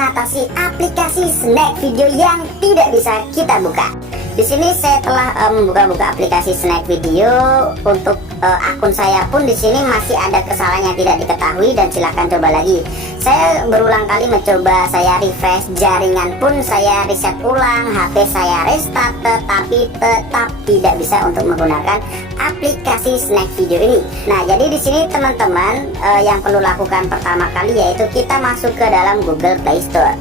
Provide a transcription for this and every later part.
mengatasi aplikasi snack video yang tidak bisa kita buka. Di sini saya telah membuka aplikasi snack video untuk akun saya pun di sini masih ada kesalahan yang tidak diketahui, dan silahkan coba lagi. Saya berulang kali mencoba, saya refresh jaringan pun saya reset ulang, HP saya restart, tetapi tetap tidak bisa untuk menggunakan aplikasi snack video ini. Nah, jadi di sini teman-teman yang perlu lakukan pertama kali yaitu kita masuk ke dalam Google Play Store.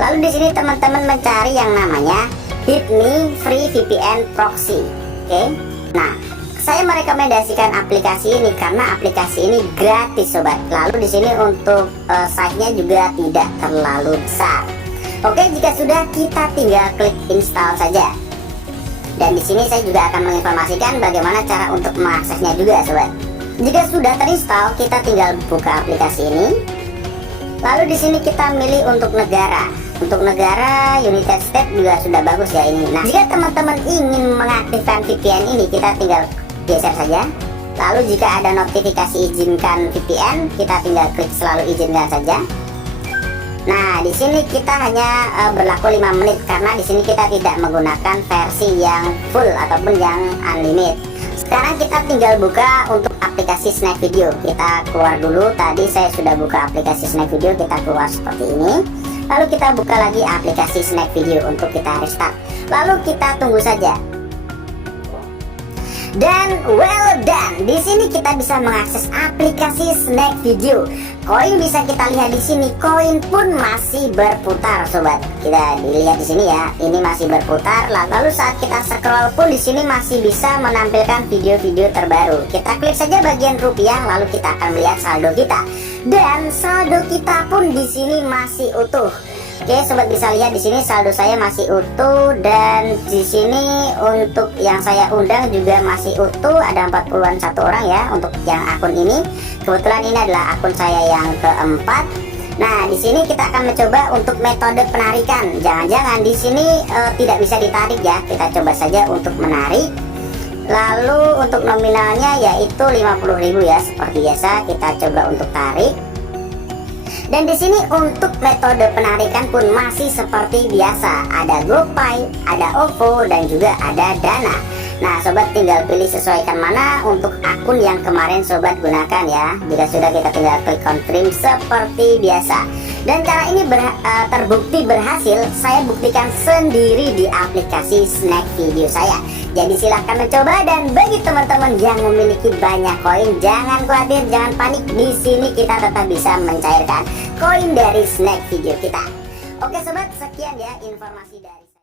Lalu di sini teman-teman mencari yang namanya Diblokir Free VPN Proxy. Oke. Nah, saya merekomendasikan aplikasi ini karena aplikasi ini gratis sobat. Lalu di sini untuk size-nya juga tidak terlalu besar. Oke, jika sudah kita tinggal klik install saja. Dan di sini saya juga akan menginformasikan bagaimana cara untuk mengaksesnya juga sobat. Jika sudah terinstall, kita tinggal buka aplikasi ini. Lalu di sini kita milih untuk negara. Untuk negara United States juga sudah bagus ya ini. Nah, jika teman-teman ingin mengaktifkan VPN ini, kita tinggal geser saja. Lalu jika ada notifikasi izinkan VPN, kita tinggal klik selalu izinkan saja. Nah, di sini kita hanya berlaku 5 menit karena di sini kita tidak menggunakan versi yang full ataupun yang unlimited. Sekarang kita tinggal buka untuk aplikasi snack video. Kita keluar dulu. Tadi saya sudah buka aplikasi snack video, kita keluar seperti ini. Lalu kita buka lagi aplikasi snack video untuk kita restart. Lalu kita tunggu saja. Dan well done. Di sini kita bisa mengakses aplikasi snack video. Koin bisa kita lihat di sini. Koin pun masih berputar, sobat. Kita dilihat di sini ya. Ini masih berputar. Lalu saat kita scroll pun di sini masih bisa menampilkan video-video terbaru. Kita klik saja bagian rupiah, lalu kita akan melihat saldo kita. Dan saldo kita pun di sini masih utuh. Oke, sobat bisa lihat di sini saldo saya masih utuh, dan di sini untuk yang saya undang juga masih utuh. Ada 41 orang ya untuk yang akun ini. Kebetulan ini adalah akun saya yang keempat. Nah, di sini kita akan mencoba untuk metode penarikan. Jangan-jangan di sini tidak bisa ditarik ya. Kita coba saja untuk menarik. Lalu untuk nominalnya yaitu 50.000 ya, seperti biasa kita coba untuk tarik. Dan di sini untuk metode penarikan pun masih seperti biasa. Ada GoPay, ada OVO, dan juga ada Dana. Nah, sobat tinggal pilih sesuaikan mana untuk akun yang kemarin sobat gunakan ya. Jika sudah, kita tinggal klik confirm seperti biasa. Dan cara ini terbukti berhasil. Saya buktikan sendiri di aplikasi snack video saya. Jadi silahkan mencoba, dan bagi teman-teman yang memiliki banyak koin, jangan khawatir, jangan panik. Di sini kita tetap bisa mencairkan koin dari snack video kita. Oke sobat, sekian ya informasi dari